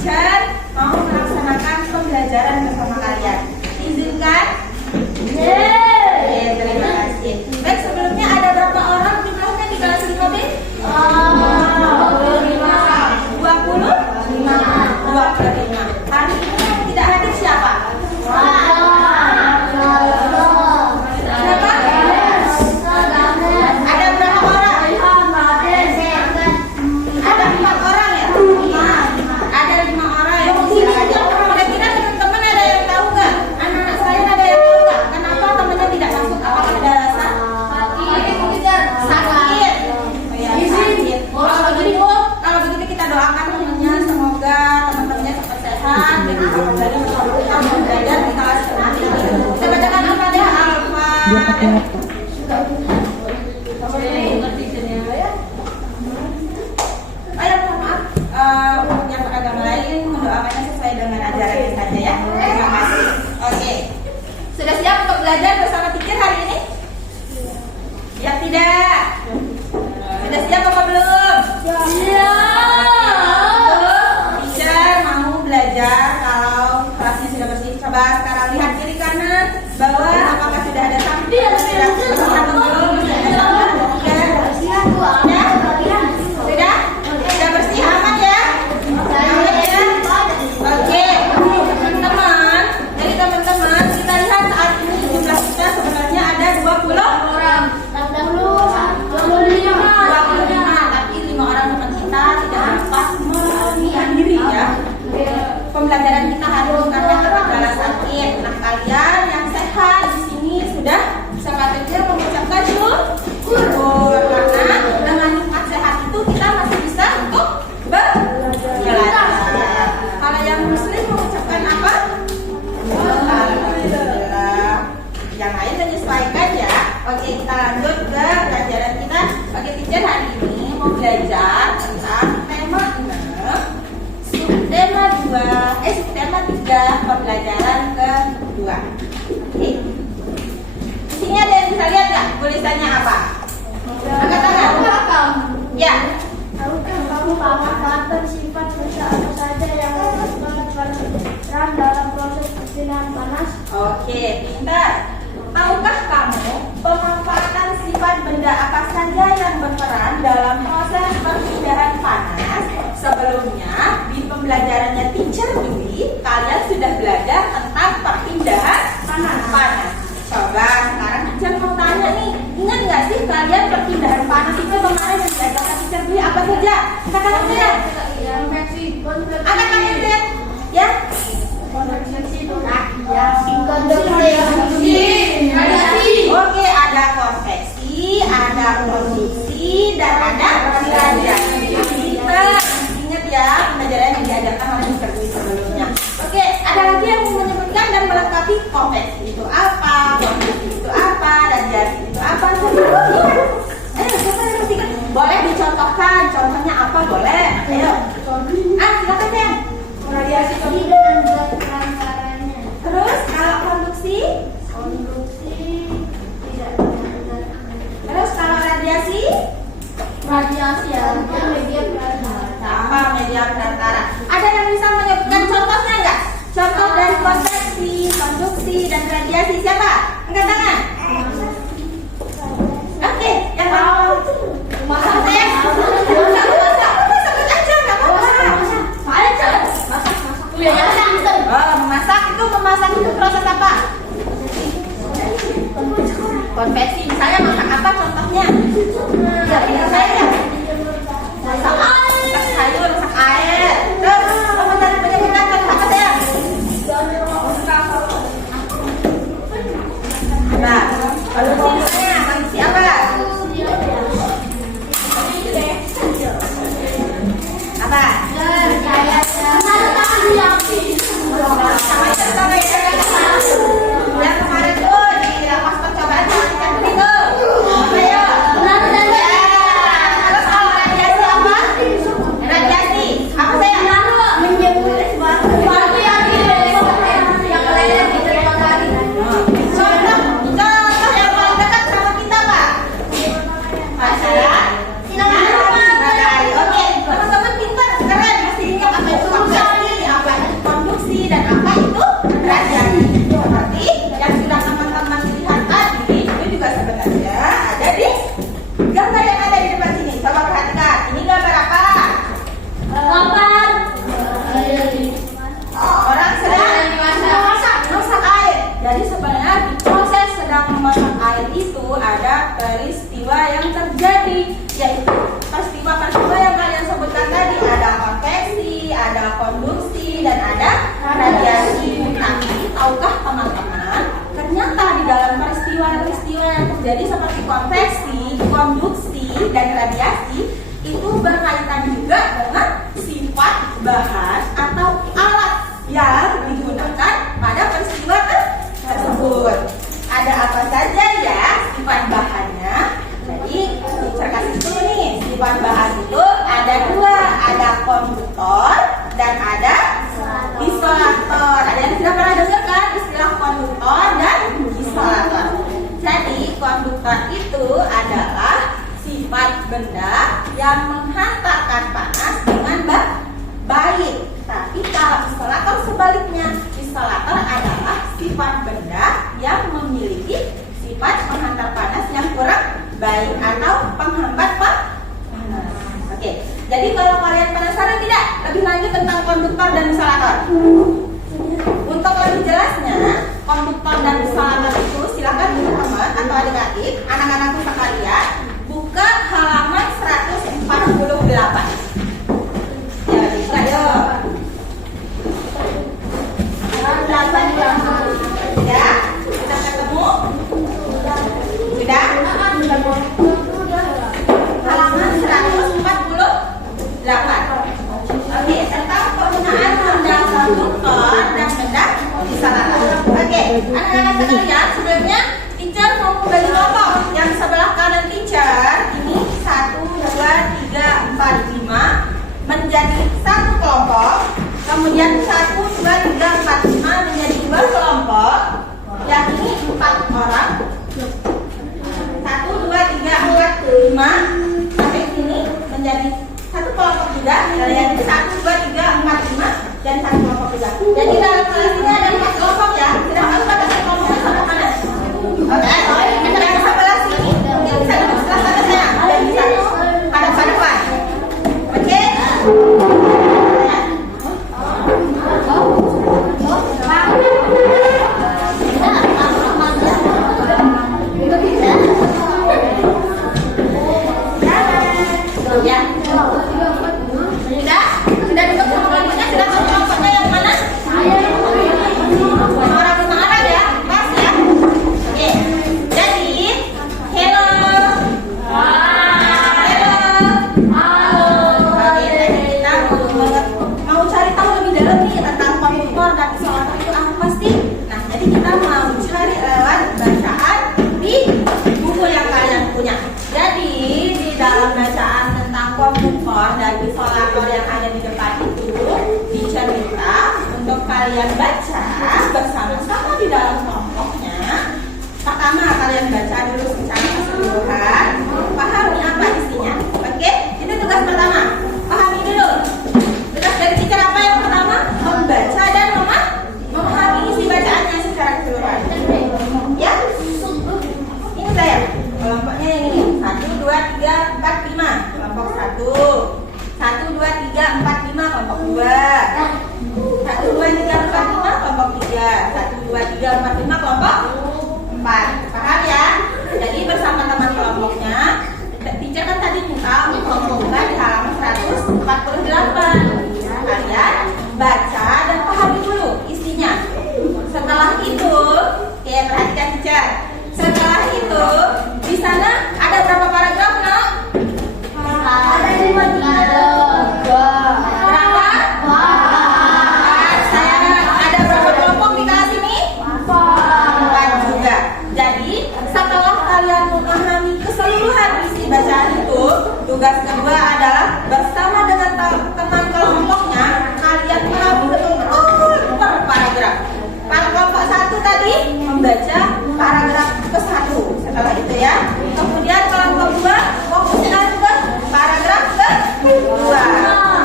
teacher mau melaksanakan pembelajaran bersama kalian. Izinkan? Oke, terima kasih. Baik, sebelumnya ada berapa orang jumlahnya di kelas 5B? 25. Hari ini yang tidak hadir siapa? Ada berapa orang? Ada 4 orang ya? Ada 5 orang ya? Kira-kira teman-teman ada yang tahu nggak? Anak-anak saya ada yang tahu nggak? Kenapa temannya tidak masuk? Apakah ada alasan? Sakit. Kalau begitu kita doakan temannya, semoga teman-temannya cepat sehat dan bisa kembali belajar di kelas nanti. Kita bacakan Al-Fatihah. Untuk yang beragama lain mendoakannya sesuai dengan ajarannya saja ya. Terima kasih. Oke. Sudah siap untuk belajar bersama teacher hari ini? Ya tidak? Sudah siap apa belum? Teacher mau belajar kalau kelasnya sudah bersih. Coba sekarang lihat kiri kanan bawah, apakah sudah ada sampah? Sudah bersih atau belum? Sudah bersih, aman ya? Oke, teman-teman. Jadi teman-teman, kita lihat saat ini jumlah kita sebenarnya ada 20 orang. 25. Tapi 5 orang teman kita tidak dapat menghadiri ya. Pembelajaran kita hari ini karena terkendala sakit. Nah, kalian yang sehat di sini sudah sepatutnya mengucapkan syukur karena dengan nikmat sehat itu kita masih bisa untuk belajar. Kalau yang muslim mengucapkan apa? Alhamdulillah. Yang lain menyesuaikan ya. Oke, kita lanjut ke pelajaran kita. Oke, teacher hari ini mau belajar tentang tema 6, subtema 3, pembelajaran kedua. Oke. Di sini ada yang bisa lihat nggak? Tulisannya apa? Angkat tangan. Ya. Kamu karakter sifat benda apa saja yang berperan dalam proses perpindahan panas? Oke, pintar. Tahukah kamu pemanfaatan sifat benda apa saja yang berperan dalam proses perpindahan panas? Sebelumnya di pembelajarannya teacher Dwi, kalian sudah belajar tentang perpindahan panas. Coba sekarang teacher mau tanya nih, ingat nggak sih kalian perpindahan panas itu kemarin yang diajarkan teacher Dwi apa saja? Katakan saya. Angkat tangan saya. Ya. Oke, ada konveksi, ada kondisi, dan ada radiasi. Ingat ya pembelajaran yang diajarkan oleh teacher Dwi sebelumnya. Oke, ada lagi yang menyebutkan dan melengkapi konveksi itu apa, kondisi itu apa, radiasi itu apa. Ayo, siapa yang mesti kan? Boleh dicontohkan, contohnya apa boleh? Ayo. Silakan ya. Radiasi dengan zat perantaranya. Terus kalau konduksi? Tidak. Terus kalau radiasi? Radiasi media perantara. Apa media perantara? Ada yang bisa menyebutkan contohnya nggak? Contoh dari konveksi, konduksi, dan radiasi siapa? Angkat tangan. Oke, yang mau masak ya? Memasak itu proses apa? Konveksi. Misalnya masak apa contohnya? Saya masak sayur, masak air. Terus penyebutan contoh apa saya? Nah, konduksinya konduksi apa? Apa? Yang kemarin tuh di lapas percobaan kan begitu. Ayo. Terus kalau radiasi apa? konduksi dan ada radiasi. Tapi tahukah teman-teman, ternyata di dalam peristiwa-peristiwa yang terjadi seperti konveksi, konduksi, dan radiasi itu berkaitan juga dengan sifat bahan atau alat yang digunakan pada peristiwa tersebut. Ada apa saja ya sifat bahannya? Jadi teacher kasih dulu nih, sifat bahan itu ada dua, ada konduktor dan ada isolator. Ada yang sudah pernah dengar kan istilah konduktor dan isolator? Jadi konduktor itu adalah sifat benda yang menghantarkan panas dengan baik. Tapi kalau isolator sebaliknya, isolator adalah sifat benda yang memiliki sifat menghantar panas yang kurang baik atau penghambat panas. Oke, jadi kalau kalian penasaran tidak lebih lanjut tentang konduktor dan isolator? Untuk lebih jelasnya, konduktor dan isolator itu silakan teman-teman atau adik-adik, anak-anakku sekalian, buka halaman 148. Ya, buka yuk. Ya, kita ketemu. Sudah? Halaman 148. Oke, tentang penggunaan benda konduktor dan benda isolator. Oke, anak-anak sekalian, sebelumnya teacher mau membagi kelompok. Yang sebelah kanan teacher ini 1, 2, 3, 4, 5 menjadi satu kelompok. Kemudian 1, 2, 3, 4, 5 menjadi dua kelompok. Yang ini 4 orang. 1, 2, 3, 4, 5 sampai sini menjadi satu kelompok juga. Kalian 1, 2, 3, 4, 5 dan satu kelompok juga. Jadi dalam kelas ini ada 4 kelompok ya. Tidak harus pada satu kelompoknya sama mana. Oke, yang sebelah sini mungkin bisa duduk sebelah sana saya. Dan bisa ada pada depan. Oke. Ya. Sudah duduk sama kelompoknya, sudah tahu kelompoknya yang mana? Orang Semarang ya, pas ya. Oke. Jadi, hello. Oke, jadi kita mau cari tahu lebih dalam nih tentang konduktor dan isolator itu apa sih? Nah, jadi kita mau cari lewat bacaan di buku yang kalian punya. Jadi, di dalam bacaan tentang konduktor dan isolator yang ada di depan itu dicerita untuk kalian baca bersama-sama di dalam kelompoknya. Pertama kalian baca dulu secara keseluruhan, pahami apa isinya. Oke, itu tugas pertama. Pahami dulu. Tugas dari teacher apa yang pertama? Membaca dan memahami isi bacaannya secara keseluruhan. Ya, ini saya. Kelompoknya yang ini 1, 2, 3, 4, 5. Kelompok 1. 1, 2, 3, 4, 5. Kelompok 2. 1, 2, 3, 4, 5. Kelompok 3. 1, 2, 3, 4, 5. Kelompok 4. Paham ya? Jadi bersama teman kelompoknya, teacher kan tadi minta untuk kelompoknya di halaman 148. Kalian baca dan pahami dulu isinya. Setelah itu, oke, perhatikan teacher. Setelah itu, di sana ada berapa paragraf, Nak? Ada 5. Berapa? Ada berapa kelompok di kelas ini? 4 juga. Jadi, setelah kalian memahami keseluruhan isi bacaan itu, tugas kedua adalah bersama dengan teman kelompoknya, kalian pahami betul-betul per paragraf. Pada kelompok 1 tadi membaca paragraf ke-1. Setelah itu ya, kemudian kelompok 2 fokuskan ke paragraf ke-2.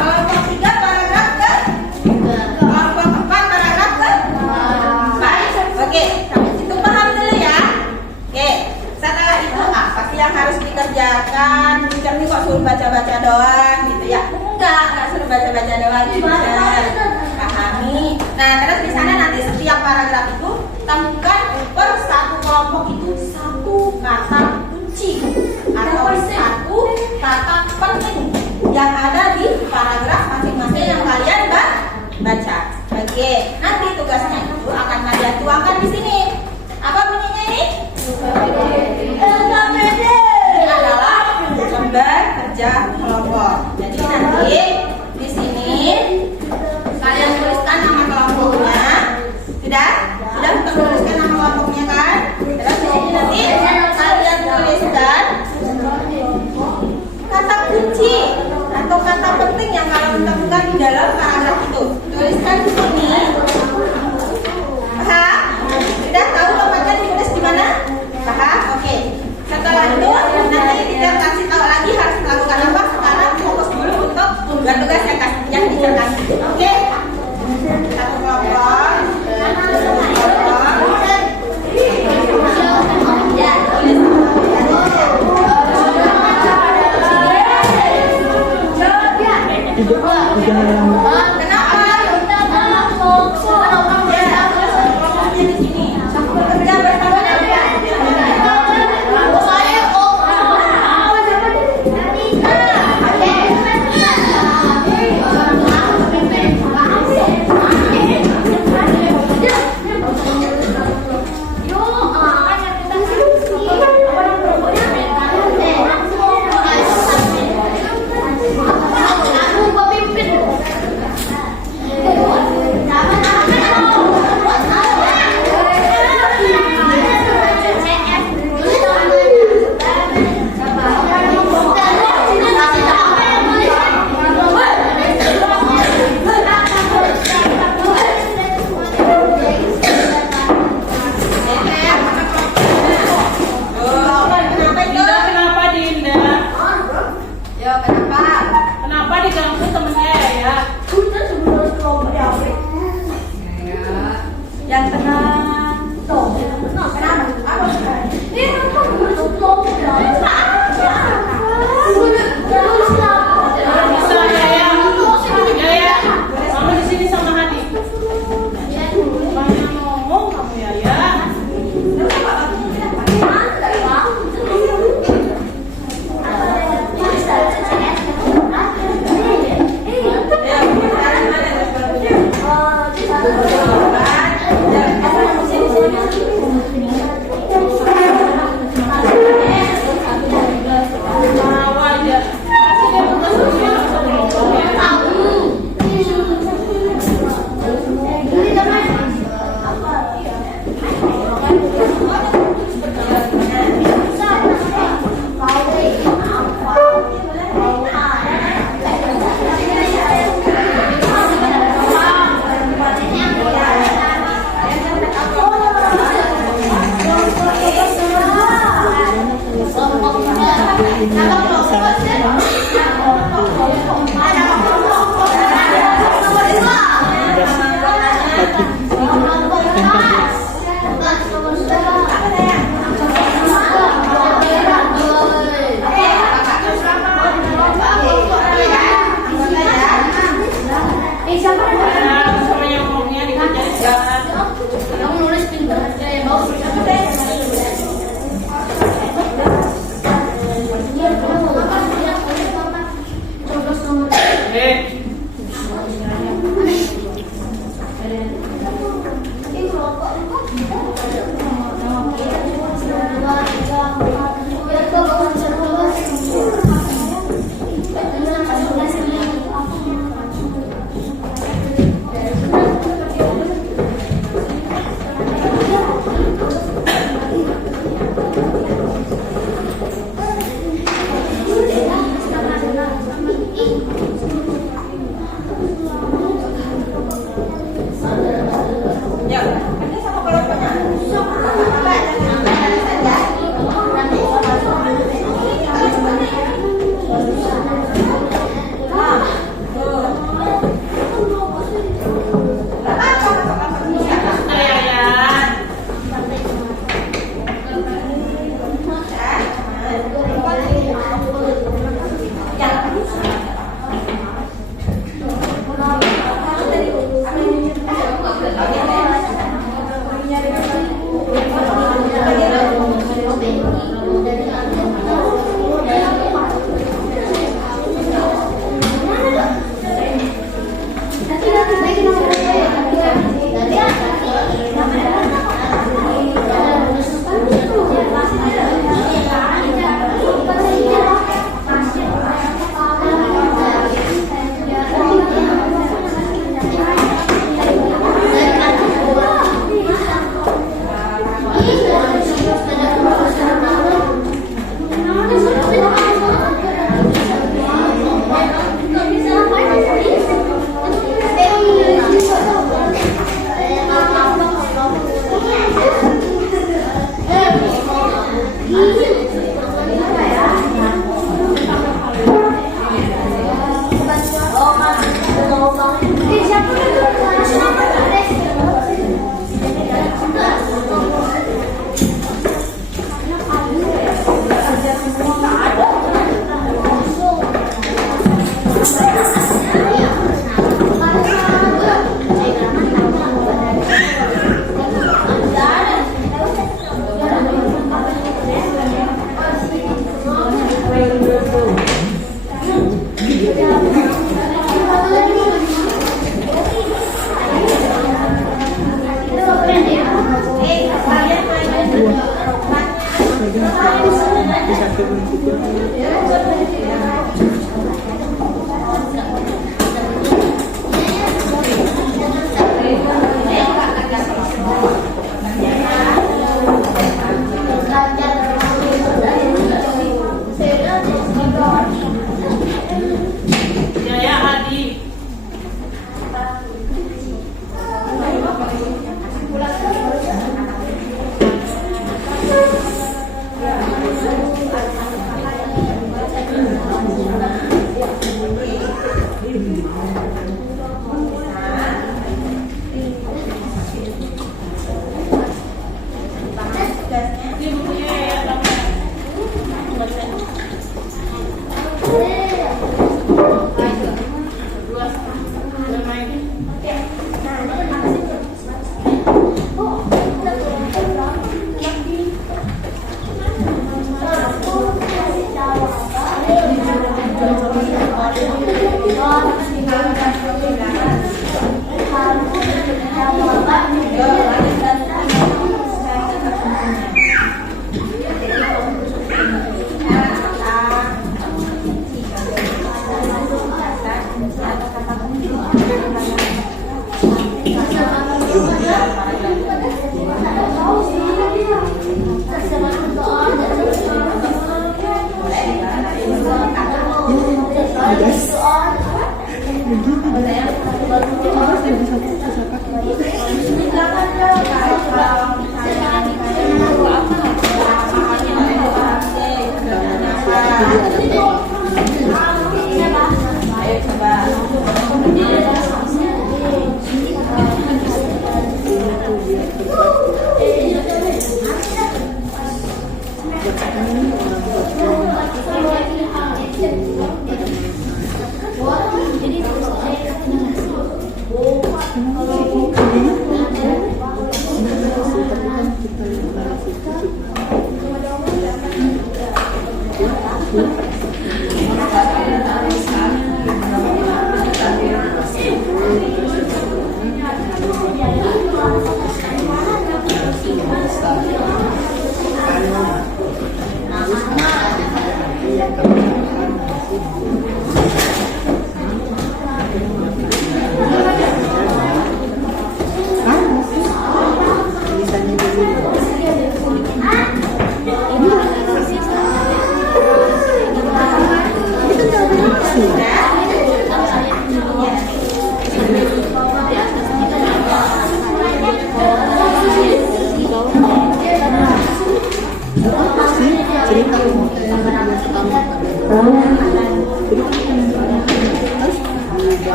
Kelompok 3 paragraf ke-3. Kelompok 4 paragraf ke-4. Oke, sampai situ paham dulu ya. Oke, setelah itu apa sih yang harus dikerjakan? Teacher nih kok suruh baca-baca doang gitu ya? Enggak suruh baca-baca doang. Pahami. Nah, terus di sana nanti setiap paragraf itu temukan per satu kelompok itu satu kata kunci atau satu kata penting yang ada di paragraf masing-masing yang kalian disebutkan di dalam paragraf itu. Tuliskan di sini. Paham? Sudah tahu tempatnya ditulis di mana? Paham? Oke. Setelah itu nanti kita kasih tahu lagi harus melakukan apa. Sekarang fokus dulu untuk tugas yang diceritakan. Oke? Satu kelompok.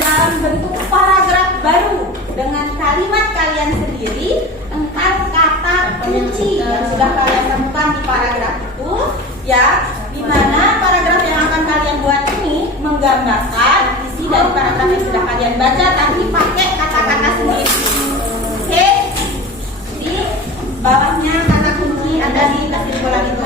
dalam bentuk paragraf baru dengan kalimat kalian sendiri, 4 kata kunci yang sudah kalian temukan di paragraf itu, ya, di mana paragraf yang akan kalian buat ini menggambarkan isi dari paragraf yang sudah kalian baca, tapi pakai kata-kata sendiri. Oke? Di bawahnya kata kunci ada di kesimpulan itu.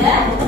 Ya.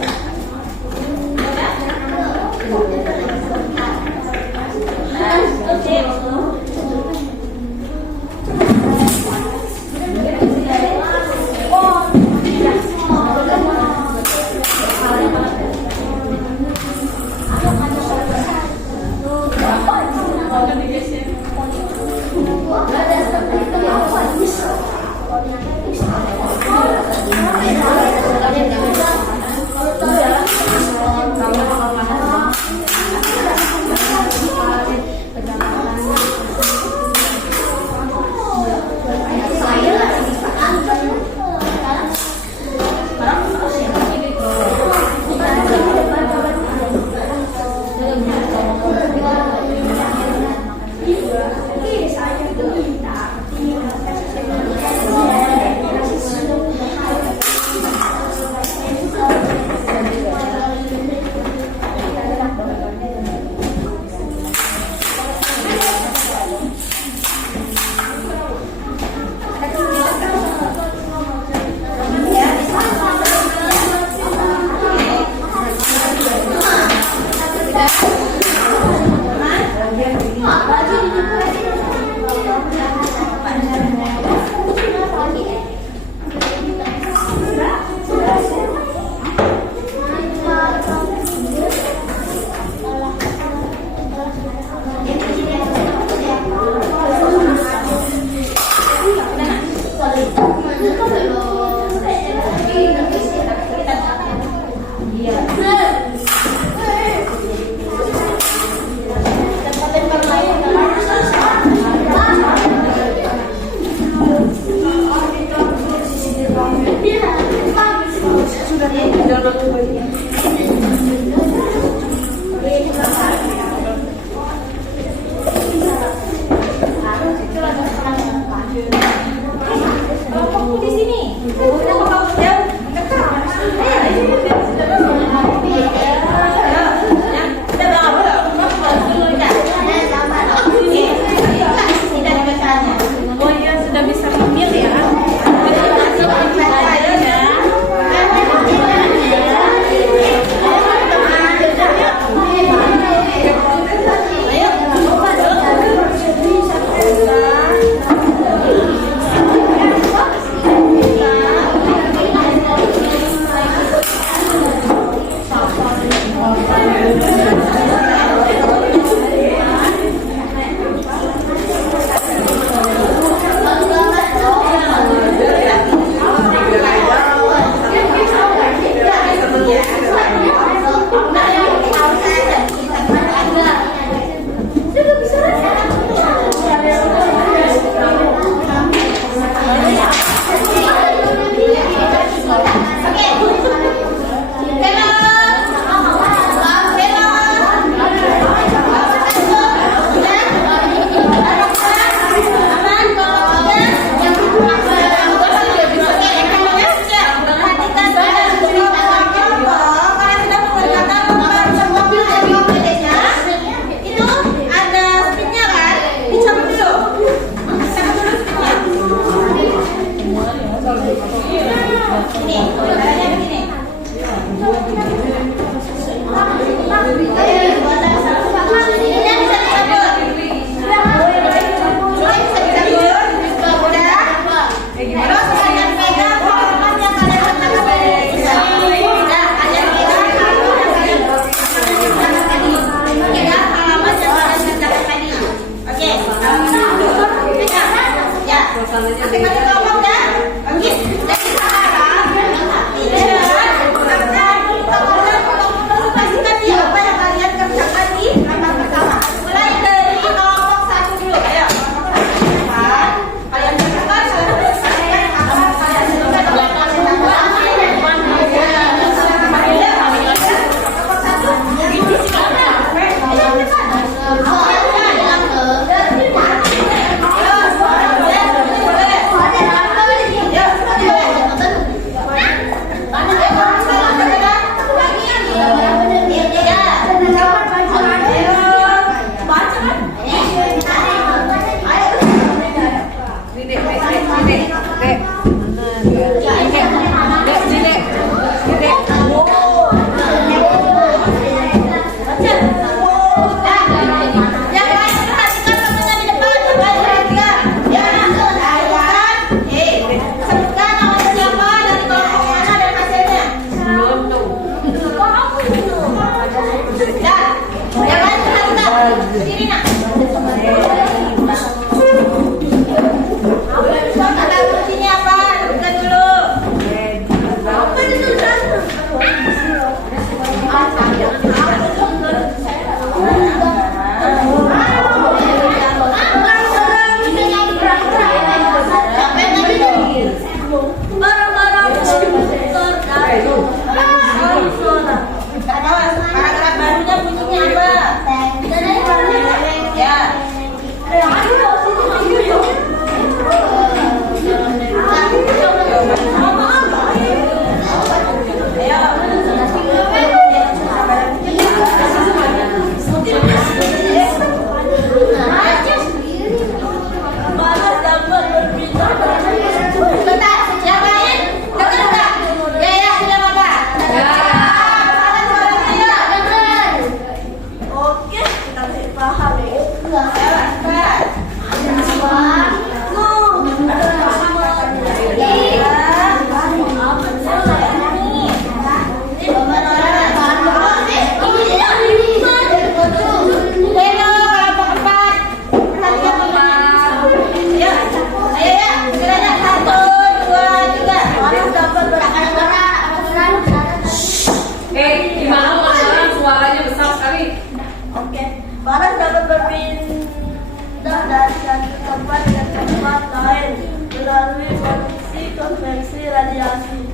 panas dapat berpindah dari satu tempat ke tempat lain melalui kondisi konveksi radiasi.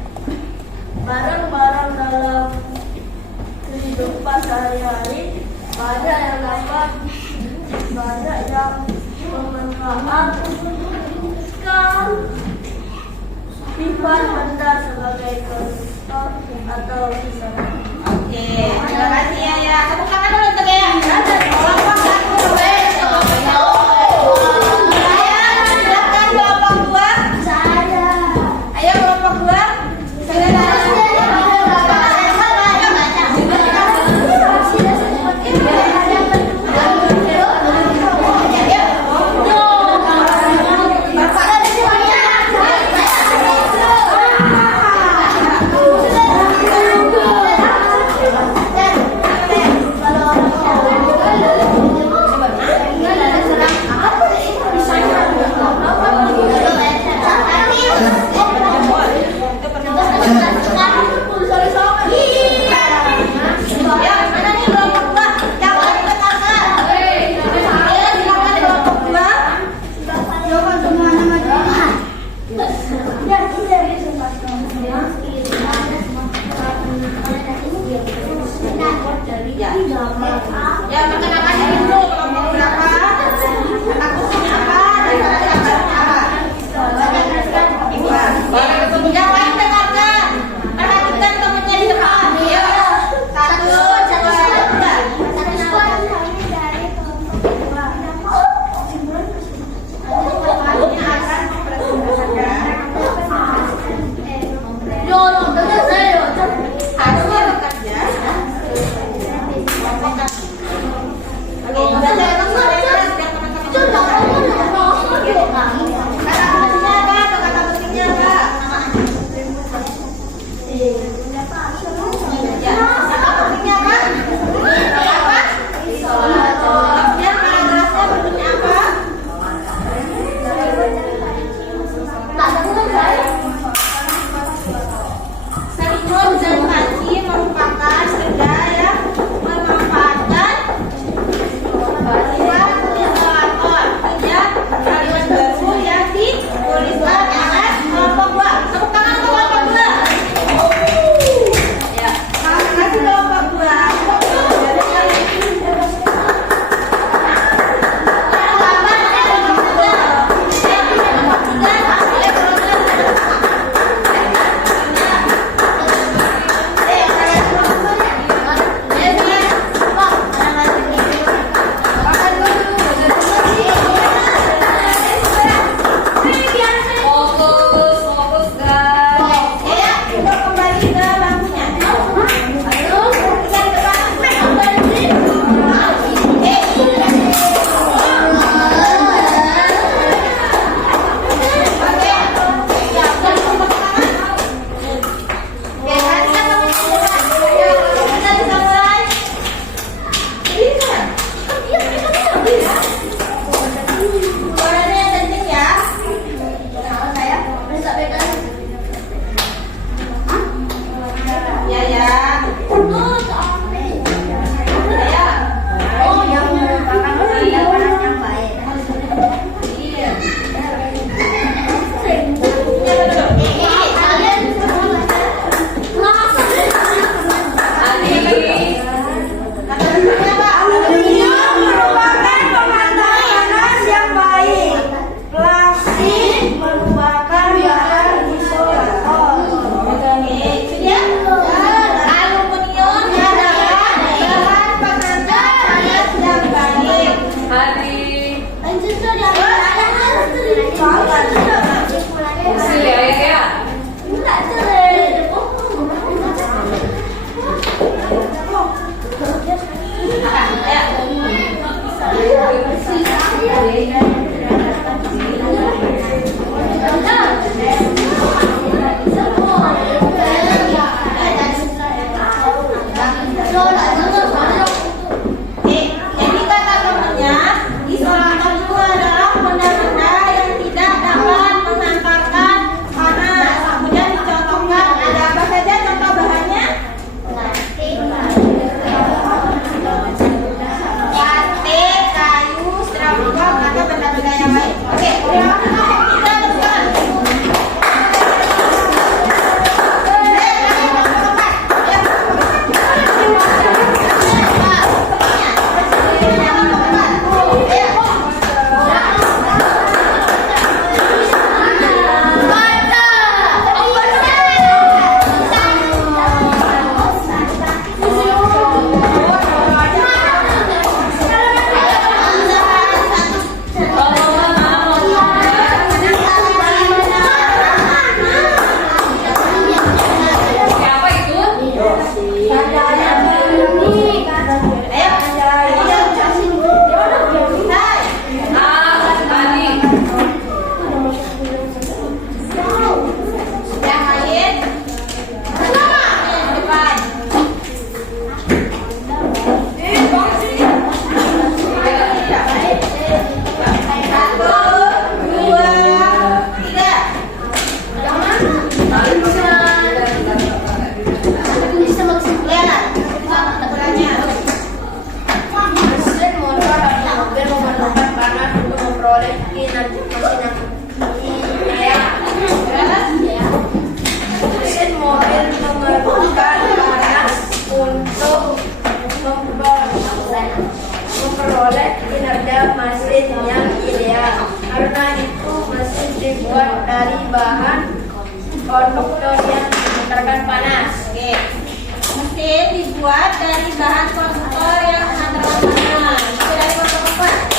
Barang-barang dalam kehidupan sehari-hari banyak yang memanfaatkan sifat benda sebagai konstruktor atau misalnya. Oke, terima kasih ya ya. Tepuk tangan dulu untuk ya. Kelompok satu. Silakan kelompok dua. Ayo kelompok dua. Ya, perkenalkan diri dulu kelompok berapa? Takutnya apa? Dan apa? Yang lain dengarkan. Perhatikan temannya di depan. Ya, 1, 1. mesin yang ideal. Karena itu mesin dibuat dari bahan konduktor yang memutarkan panas. Oke. Mesin dibuat dari bahan konduktor yang memutarkan panas. Itu dari kelompok 4.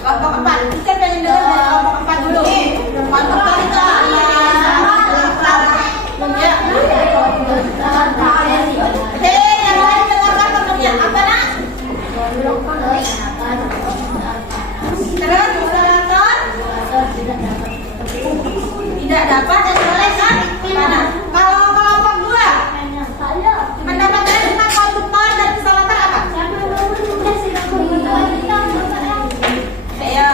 Kelompok 4, kita pengen dengar dari kelompok 4 dulu. Kelompok 4 itu ya. Oke, yang lain dengarkan kelompoknya. Apa nak? Terus instalator tidak dapat installation mana? Kalau kelompok 2 pendapatnya tentang konduktor dan instalator apa? Saya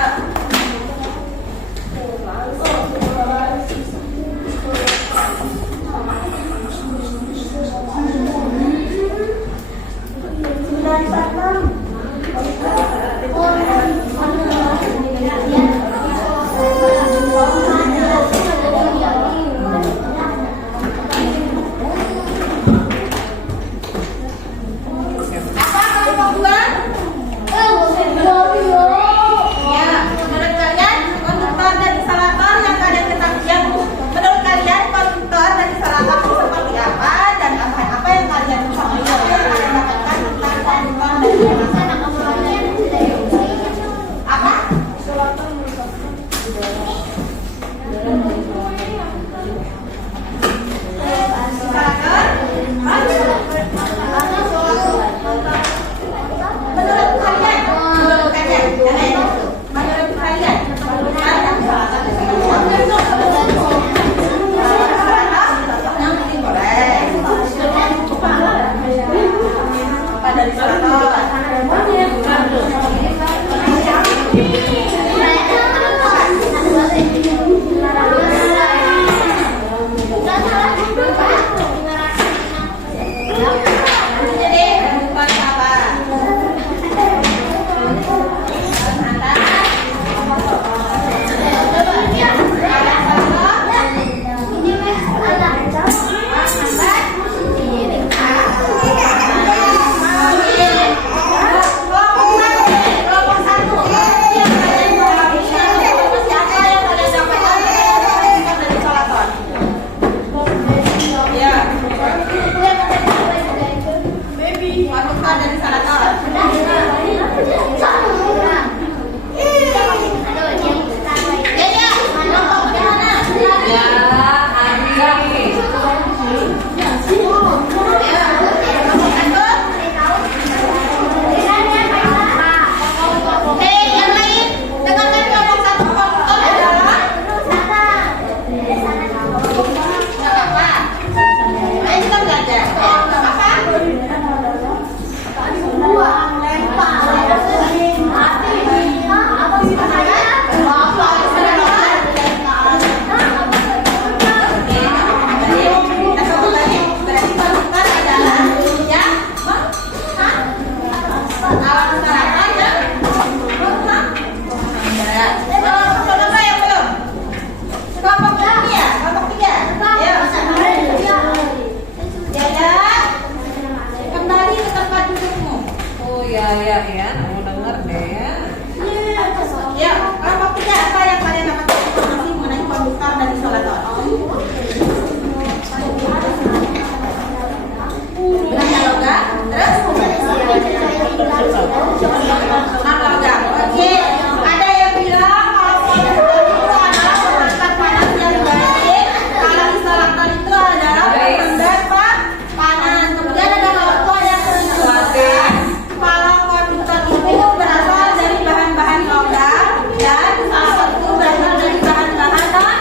ya, mau denger deh ya. Ya, kelompok 3 apa yang kalian dapatkan informasi mengenai konduktor dan isolator? Benda logam, terus non logam. Oke, ada yang bilang kalau konduktor itu adalah penghantar panas yang baik, kalau isolator itu adalah penghantar panas. Kemudian ada kelompok yang menyebutkan kalau konduktor itu berasal dari bahan-bahan logam dan isolator itu berasal dari bahan-bahan non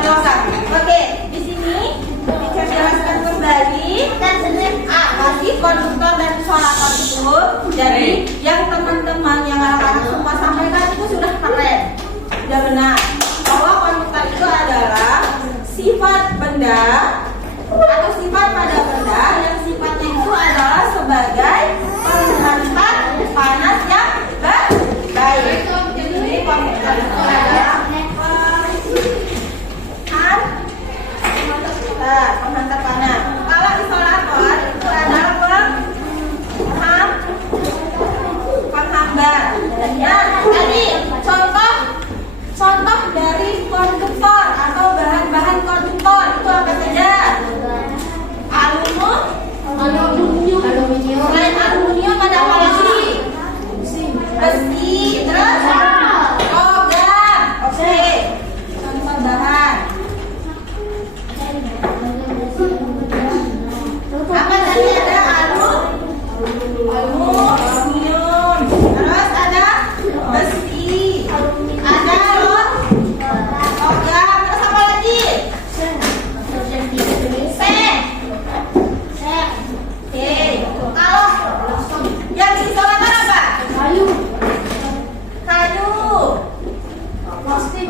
logam. Oke, di sini bisa jelaskan kembali. Masih konduktor dan isolator itu. Jadi yang teman-teman yang anak-anak semua sampaikan itu sudah keren, sudah benar bahwa konduktor itu adalah sifat benda atau sifat pada benda yang sifatnya itu adalah sebagai penghantar panas yang baik. Jadi konduktor itu adalah penghantar panas. Kalau isolator itu adalah penghambat. Nah, tadi contoh dari konduktor atau bahan-bahan konduktor itu apa saja? Aluminium. Selain aluminium ada apa lagi? Besi. Terus logam. Oke. Contoh bahan. Apa tadi ada aluminium, terus ada besi, ada logam, terus apa lagi? Seng. Oke, kalau yang isolator apa? Kayu. Plastik.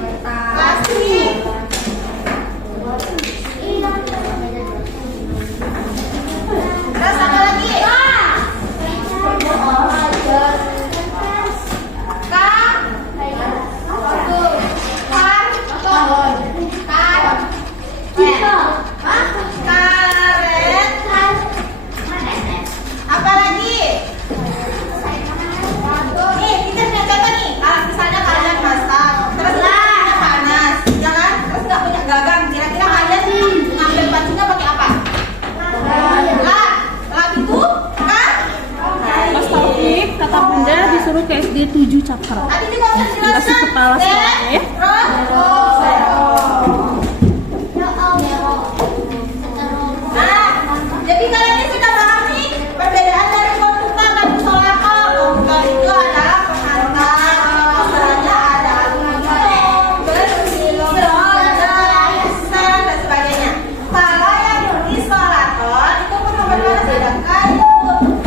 Terus apa lagi? Karet. Apa lagi? Nih, kita punya contoh nih. Kalau misalnya kalian masak, terus minyaknya panas, ya kan? Terus nggak punya gagang, kira-kira kalian ngambil pancinya pakai apa? Lap itu kan? Mas Taufik, kata Bunda disuruh ke SD 7 Cakra. Tadi kita udah Kasih jelaskan. kepala sekolahnya ya. Nah, jadi kalian ini sudah paham nih perbedaan dari konduktor dan isolator. Konduktor itu adalah penghantar, bahannya ada aluminium, besi, logam, dan sebagainya. Kalau yang isolator itu penghambat panas ada kayu,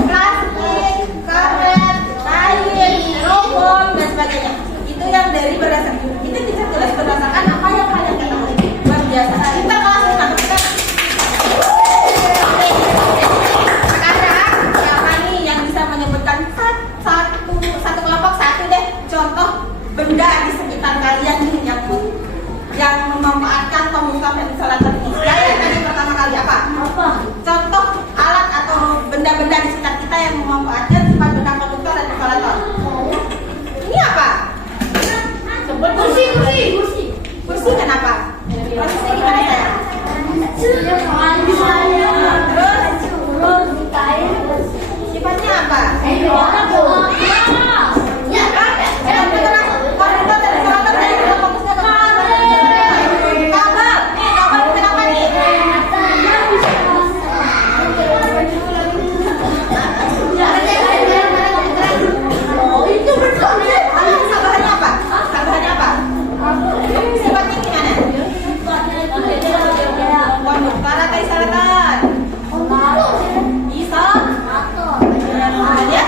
plastik, karet, kain, styrofoam, dan sebagainya. Itu yang dari berdasarkan itu bisa jelas berdasarkan apa yang kalian ketahui. Luar biasa. Kita kelas 6 kita. Sekarang siapa nih yang bisa menyebutkan satu kelompok satu deh contoh benda di sekitar kalian nih yang memanfaatkan konduktor dan isolator ini. Yang tadi pertama kali apa? Contoh alat atau benda-benda di sekitar kita yang memanfaatkan sifat benda konduktor dan isolator. Ini apa? Kursi kenapa? Prosesnya gimana saya? Terus sifatnya apa? Ya kan? Konduktor dan isolator dari fokusnya ke mana? Kabel. Nih, kabel kenapa nih? Oh, itu betul ya. Bahannya apa? Bahannya apa? Sifatnya gimana? Konduktor atau isolator? Isolator. Kemudian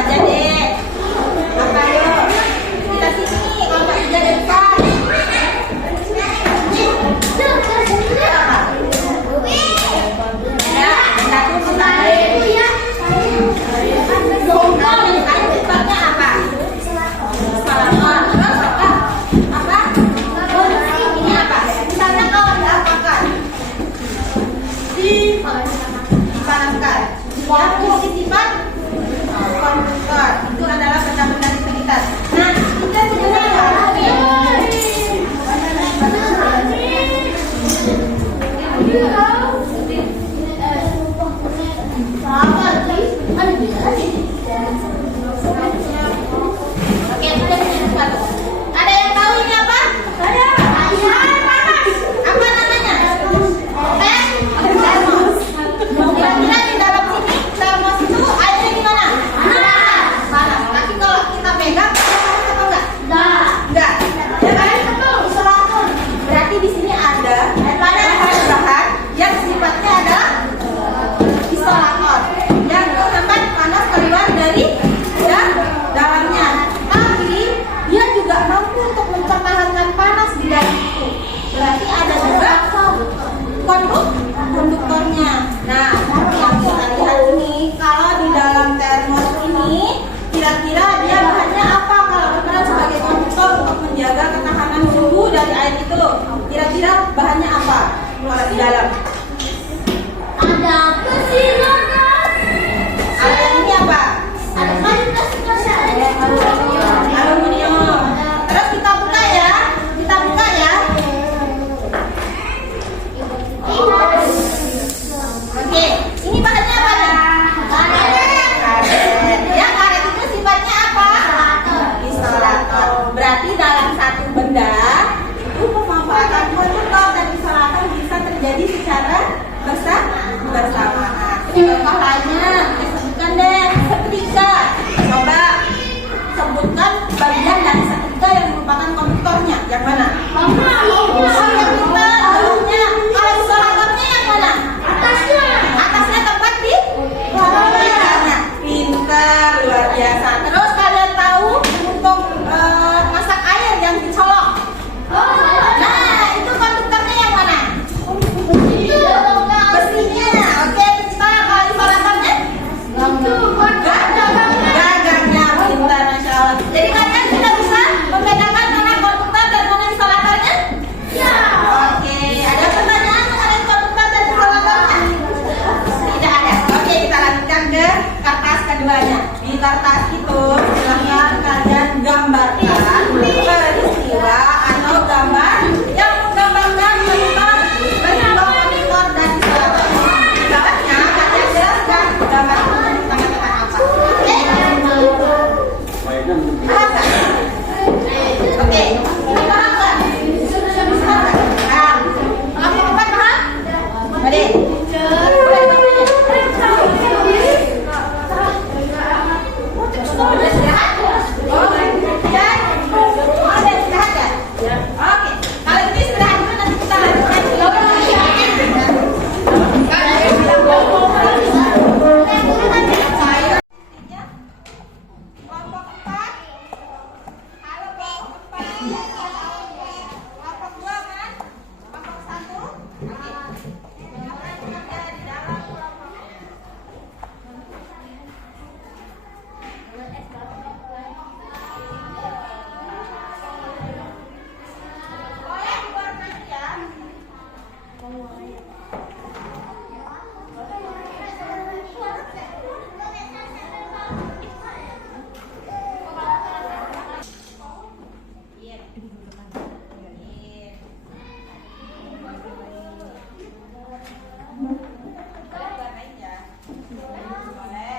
aja deh. Apa yuk? Kita sini, kelompok 3 dan 4. Ya, satu sifatnya apa? Salakon. Terus apa? Apa? Ini apa? Misalnya kalau diapakan? Dipanaskan. Yang memiliki sifat konduktor. Itu adalah benda-benda di sekitar. Nah, kita sebenarnya ada yang tahu ini apa? Ada. Apa namanya? Termos. Kira-kira di dalam sini termos itu airnya gimana? Panas. Tapi kalau kita pegang, panas atau enggak? Enggak. Ya kan? Isolator. Berarti di sini ada bahan yang sifatnya adalah isolator yang menghambat panas keluar dari dalamnya. Tapi dia juga mampu untuk mempertahankan panas di dalam itu. Berarti ada juga konduktornya. Nah, yang kita lihat ini, kalau di dalam termos ini, kira-kira dia bahannya apa kalau berperan sebagai konduktor untuk menjaga ketahanan suhu dari air itu? Kira-kira bahannya apa kalau di dalam? Ada pesilat. Ada yang ini apa? Ada Aluminium. Terus kita buka ya. Kita buka ya. Oke, ini bahannya apa nih? Karet. Ya, karet itu sifatnya apa? Isolator. Berarti dalam satu benda itu pemanfaatan konduktor dan isolator bisa terjadi secara bersamaan. Contoh lainnya, sebutkan deh setrika. Coba sebutkan bagian dari setrika yang merupakan konduktornya. Yang mana? Yang pintar. Bawahnya. Kalau isolatornya yang mana? Atasnya tempat di bawahnya. Pintar, luar biasa. Terus kalian tahu untuk masak air yang dicolok. Nah, itu konduktornya yang mana? Besinya. Oke, pintar. Kalau isolatornya? Gagangnya. Pintar, Masya Allah. Jadi kalian sudah bisa membedakan mana konduktor dan mana isolatornya? Ya. Oke, ada pertanyaan mengenai konduktor dan isolatornya? Tidak ada. Oke, kita lanjutkan ke kertas keduanya. Di kertas itu silahkan kalian gambarkan peristiwa atau gambar yang menggambarkan tentang peristiwa konduktor dan isolator. Di bawahnya kalian jelaskan gambar itu menggunakan apa. Oke? Paham nggak? Oke, ini paham nggak? Paham. Kelompok 4 paham? Adik. Mulai bacanya. Udah istirahat? Oh, udah istirahat ya? Oke. Kalau gitu istirahat dulu, nanti kita lanjutkan. Kelompok 4. Halo kelompok 4. Kelompok 2 kan? Kelompok 1. Oke. Jangan kerja di dalam kelompoknya. Boleh keluar nanti ya. Iya. Iya. Keluar aja. Boleh.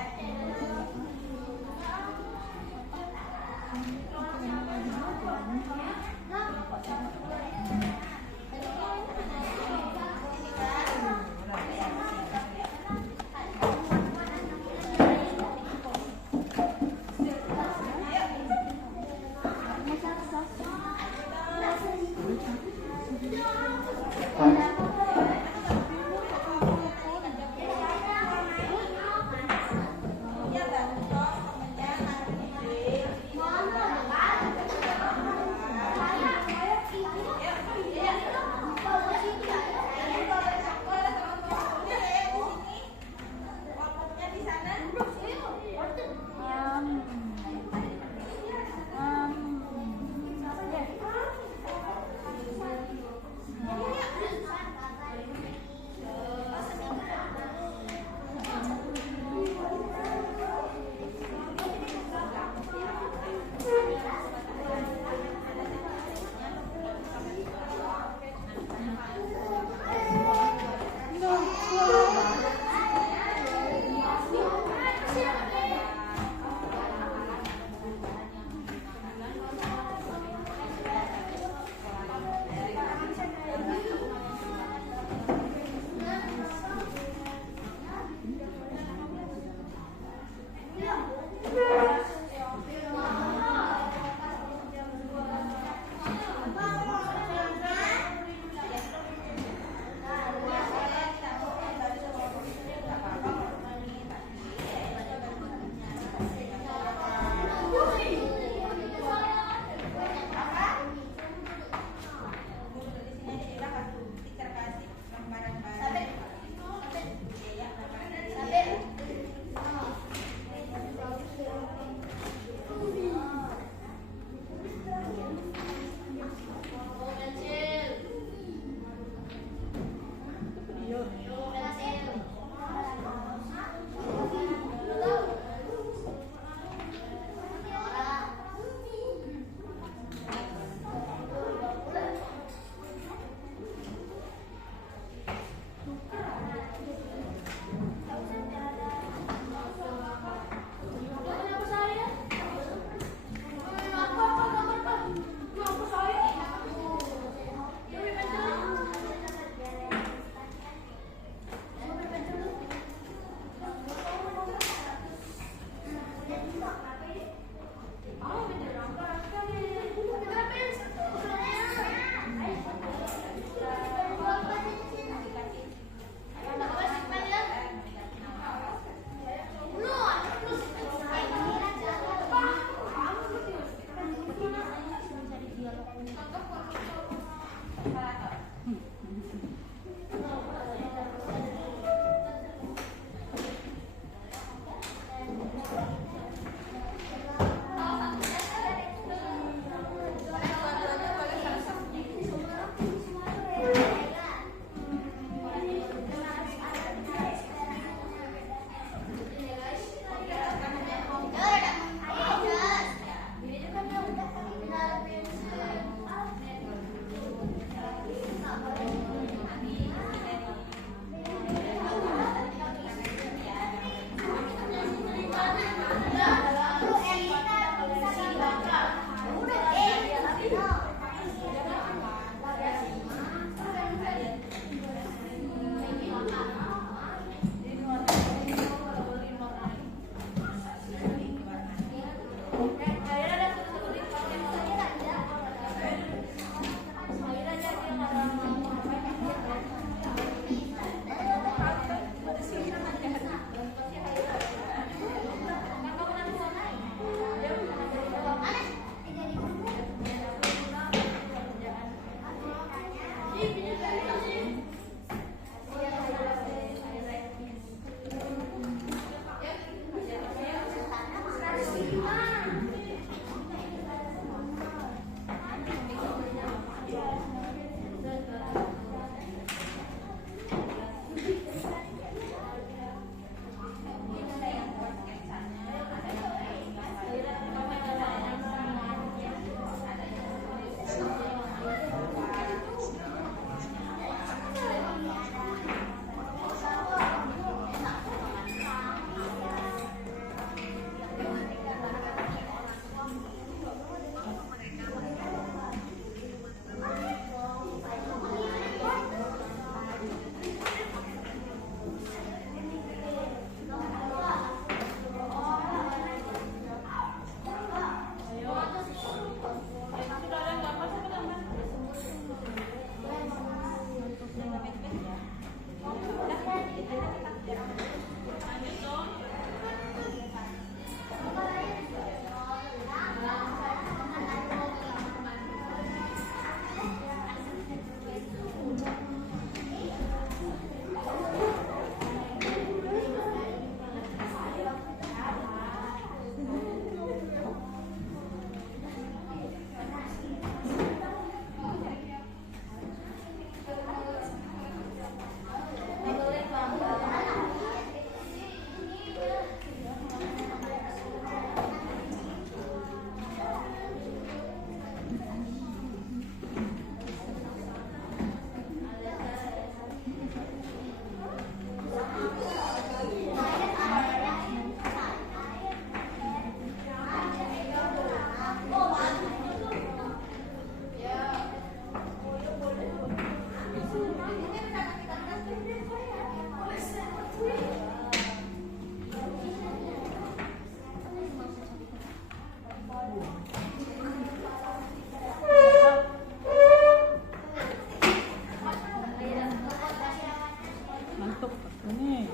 ngantuk. Ini.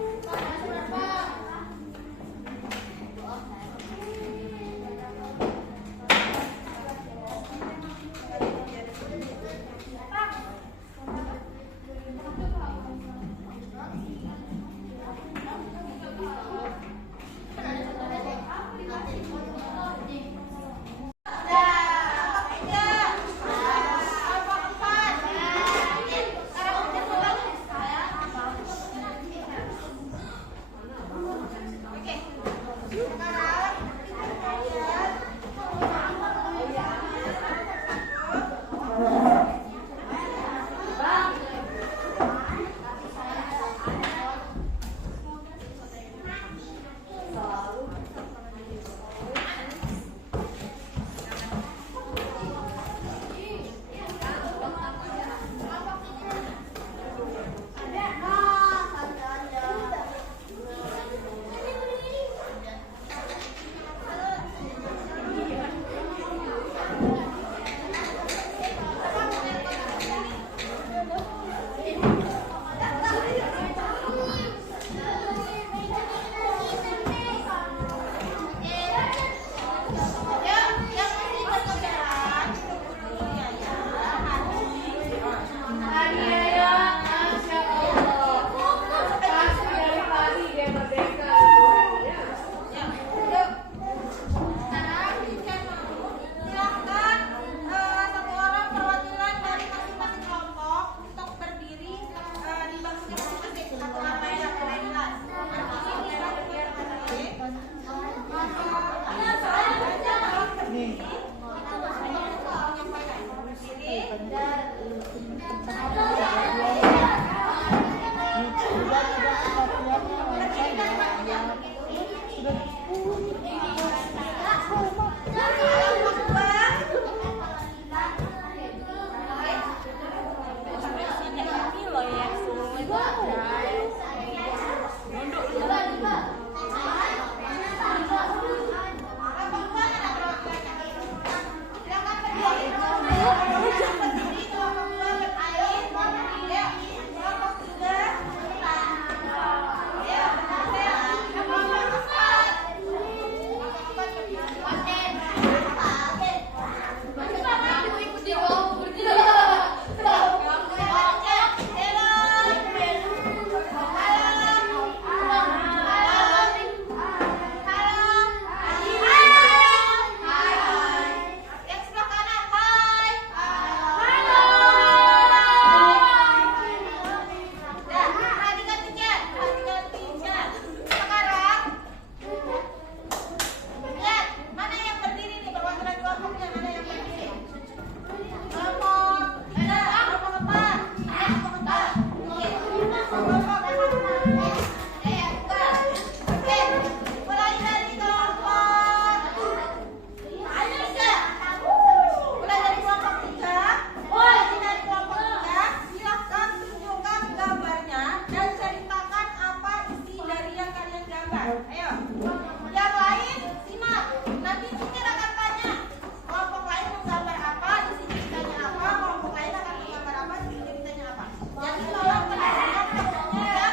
Jadi tolong penilaian kelompoknya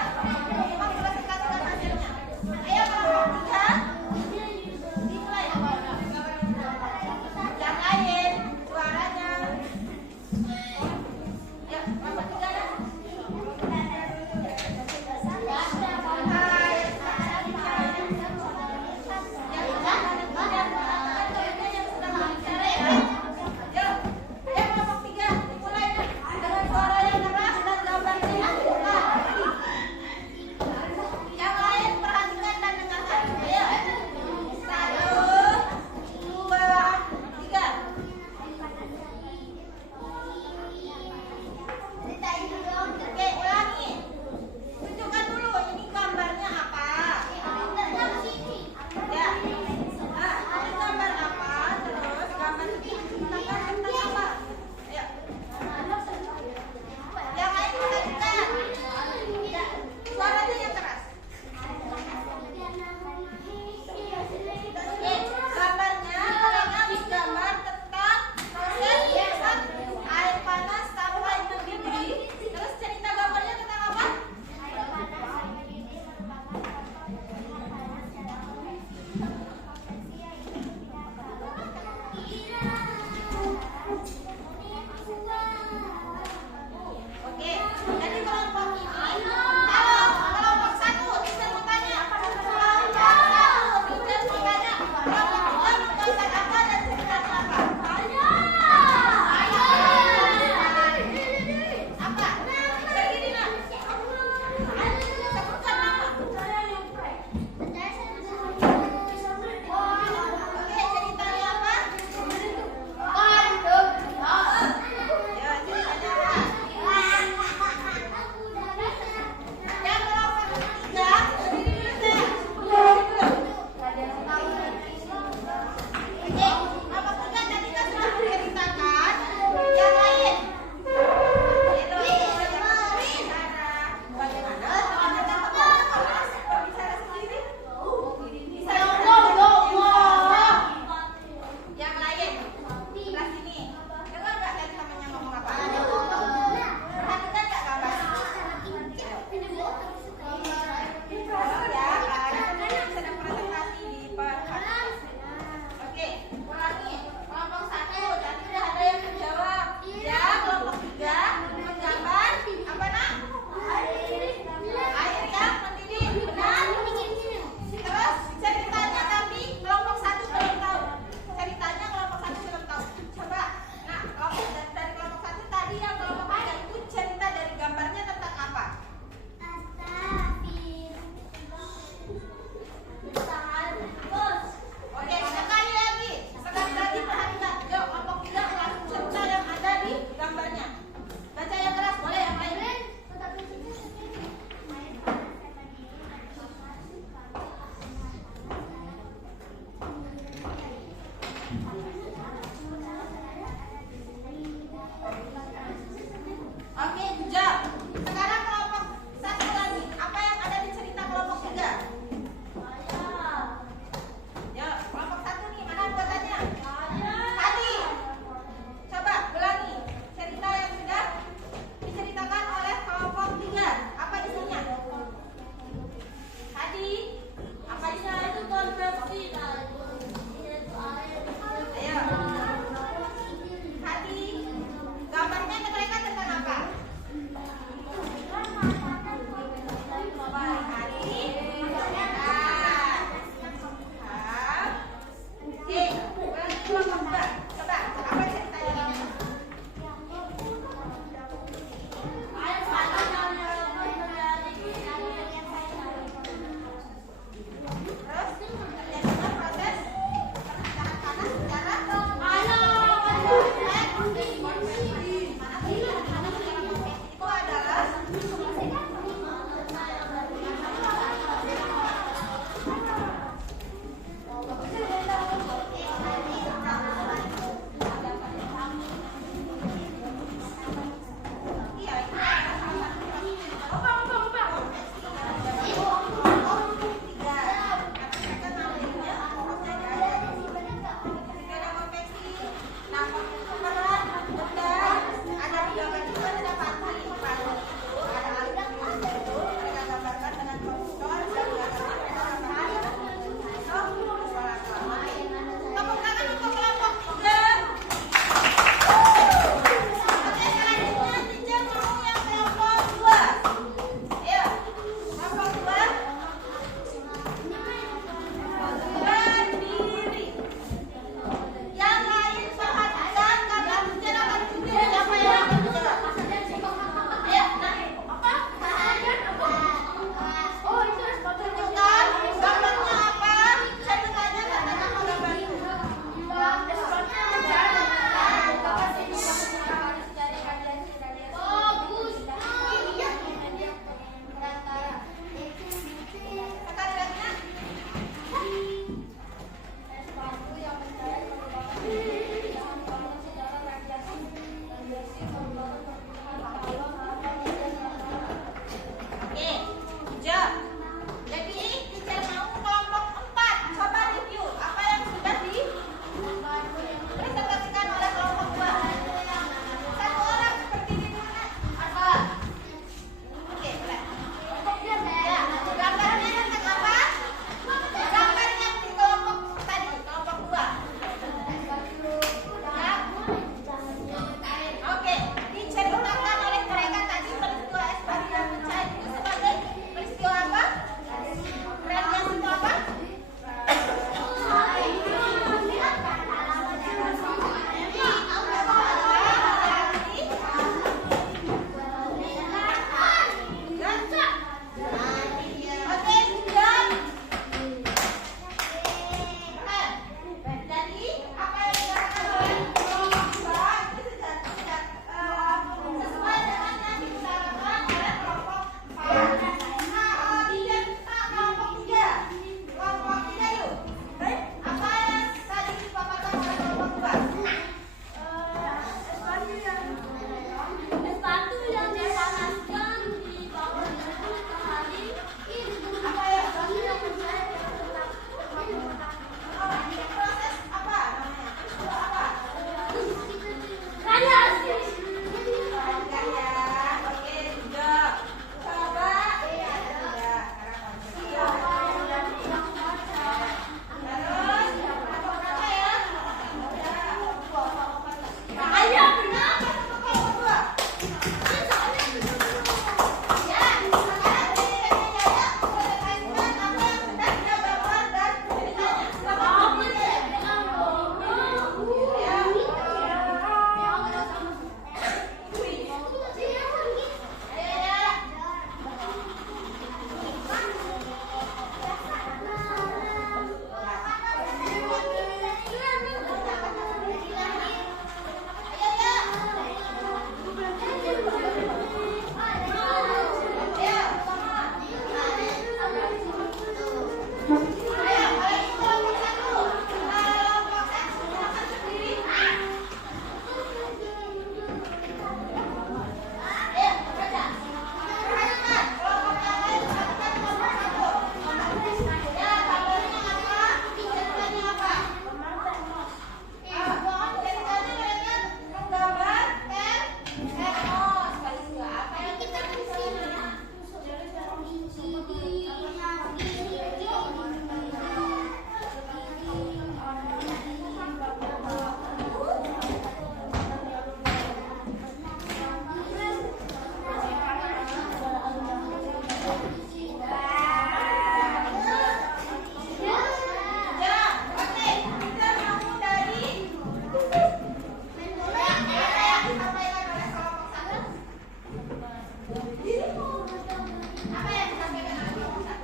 Apa yang disampaikan oleh kelompok 1?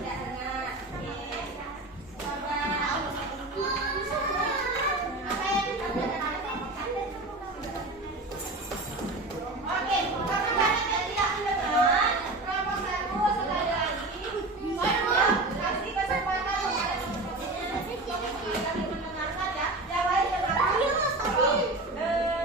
Tidak dengar. Oke. Coba. Apa yang disampaikan oleh kelompok 1? Oke, karena banyak yang tidak mendengar, kelompok 1 sekali lagi. Kasih kesempatan kepada teman-teman yang mendengarkan ya. Yang lain dengar. Dengar.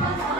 Mohon